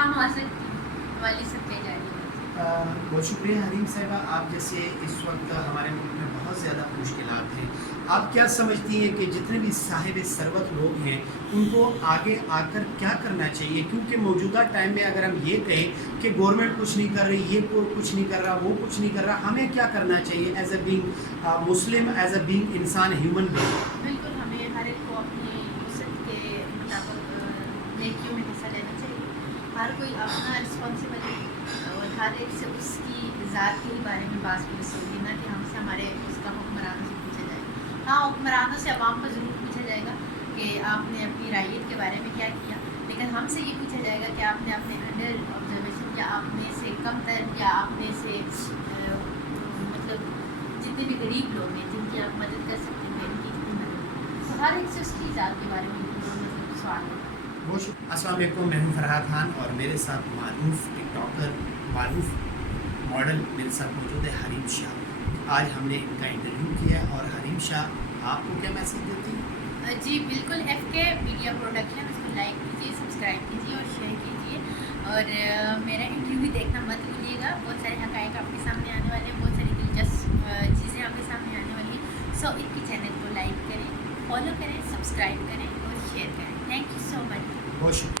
काम हासिल वाली सबके जारी है। बहुत शुक्रिया हरीम साहिबा। आप जैसे इस वक्त हमारे मुल्क में बहुत ज़्यादा मुश्किलात हैं, आप क्या समझती हैं कि जितने भी साहिब सरवत लोग हैं उनको आगे आकर क्या करना चाहिए? क्योंकि मौजूदा टाइम में अगर हम ये कहें कि गवर्नमेंट कुछ नहीं कर रही, ये कुछ नहीं कर रहा, वो कुछ नहीं कर रहा, हमें क्या करना चाहिए as a being Muslim, as a being इंसान, ह्यूमन बीइंग? बिल्कुल, हमें हर एक को अपनी वसत के मुताबिक नेकियों में हिस्सा लेना चाहिए। हर कोई अपना रिस्पॉन्सिबल है और हर एक से उसकी ज़ात के बारे में बात पूछ होगी, ना कि हमसे हमारे उसका हुक्मरानों से पूछा जाए। हाँ, हुक्मरानों से अवाम को ज़रूर पूछा जाएगा कि आपने अपनी रायत के बारे में क्या किया, लेकिन हमसे ये पूछा जाएगा कि आपने अपने अंडर ऑब्जर्वेशन या आपने से कम तर या आपने से मतलब जितने भी गरीब लोग हैं जिनकी आप मदद कर सकते हैं उनकी जितनी मदद, तो हर एक से उसकी ज़ात के बारे में मतलब सवाल है। अस्सलाम वालेकुम, मैं हूं फरहाद खान और मेरे साथ मारूफ टिकटॉकर, मारूफ मॉडल मेरे साथ मौजूद है हरीम शाह। आज हमने इनका इंटरव्यू किया और हरीम शाह आपको क्या मैसेज देती हैं? जी बिल्कुल, FK मीडिया प्रोडक्शन, उसको लाइक कीजिए, सब्सक्राइब कीजिए और शेयर कीजिए और मेरा इंटरव्यू भी देखना मत भूलिएगा। बहुत सारे हक़ाइक़ आपके सामने आने वाले हैं, बहुत सारी दिलचस्प चीज़ें आपके सामने आने वाली हैं। सो इनकी चैनल को लाइक करें, फॉलो करें, सब्सक्राइब करें और शेयर करें। Thank you so much. बहुत शुक्रिया।